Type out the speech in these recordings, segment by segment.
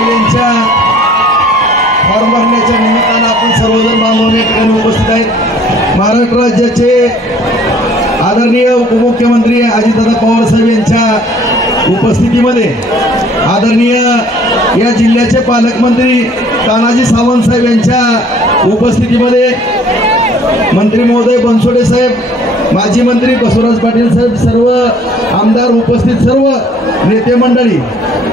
महिलांच्या फॉर्म भरण्याच्या निमित्तानं आपण सर्वजण बांधव या ठिकाणी उपस्थित आहेत। महाराष्ट्र राज्याचे आदरणीय उपमुख्यमंत्री अजितदादा पवार साहेब यांच्या उपस्थितीमध्ये आदरणीय या जिल्ह्याचे पालकमंत्री तानाजी सावंत साहेब यांच्या उपस्थितीमध्ये मंत्री महोदय बनसोडे साहेब, माजी मंत्री बसवराज पाटील साहेब, सर्व आमदार उपस्थित, सर्व नेते मंडळी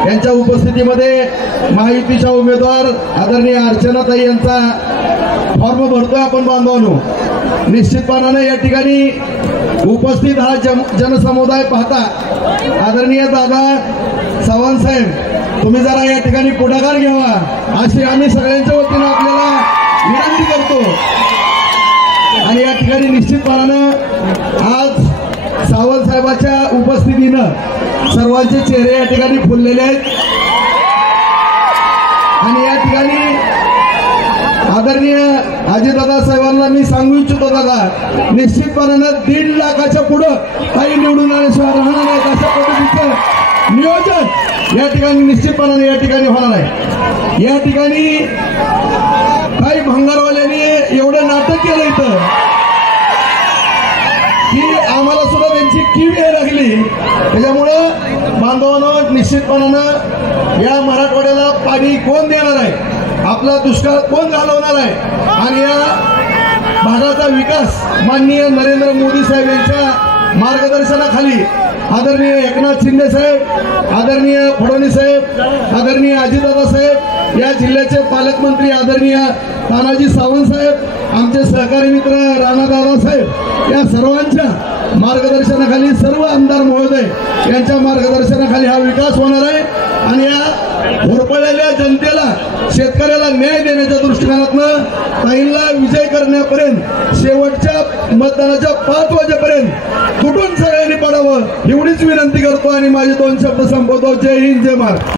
यांच्या उपस्थितीमध्ये महायुतीच्या उमेदवार आदरणीय अर्चनाताई यांचा फॉर्म भरतोय आपण बांधवांनो। निश्चितपणाने या ठिकाणी उपस्थित हा जनसमुदाय पाहता आदरणीय दादा सावंत साहेब, तुम्ही जरा या ठिकाणी पुढाकार घ्यावा अशी आम्ही सगळ्यांच्या वतीनं आपल्याला विनंती करतो। आणि या ठिकाणी निश्चितपणानं आज सावंत साहेबांच्या उपस्थितीनं सर्वांचे चेहरे या ठिकाणी फुललेले आहेत आणि या ठिकाणी आदरणीय अजितदादा साहेबांना मी सांगू इच्छितो, दादा निश्चितपणानं 1.5 लाखाच्या पुढं काही निवडून आल्याशिवाय राहणार नाहीत अशा पद्धतीचं नियोजन या ठिकाणी निश्चितपणाने या ठिकाणी होणार आहे। या ठिकाणी काही भंगारवाल्यांनी एवढं नाटक केलं इथं की आम्हाला सुद्धा त्यांची कीव यायला लागली। त्याच्यामुळं बांधवांनो निश्चितपणानं या मराठवाड्याला पाणी कोण देणार आहे, आपला दुष्काळ कोण घालवणार आहे आणि या भागाचा विकास माननीय नरेंद्र मोदी साहेब यांच्या मार्गदर्शनाखाली आदरणीय एकनाथ शिंदे साहेब, आदरणीय फडणवीस साहेब, आदरणीय अजितदादा साहेब, या जिल्ह्याचे पालकमंत्री आदरणीय तानाजी सावंत साहेब, आमचे सहकारी मित्र राणादादा साहेब, या सर्वांच्या मार्गदर्शनाखाली, सर्व आमदार महोदय यांच्या मार्गदर्शनाखाली हा विकास होणार आहे आणि या होरपळलेल्या जनतेला, शेतकऱ्याला न्याय देण्याच्या दृष्टिकोनातनं ताईंना विजय करण्यापर्यंत शेवटच्या मतदानाच्या 5 वाजेपर्यंत कुठून सगळ्यांनी पडावं एवढीच विनंती करतो आणि माझे 2 शब्द संपवतो। जय हिंद, जय महाराष्ट्र।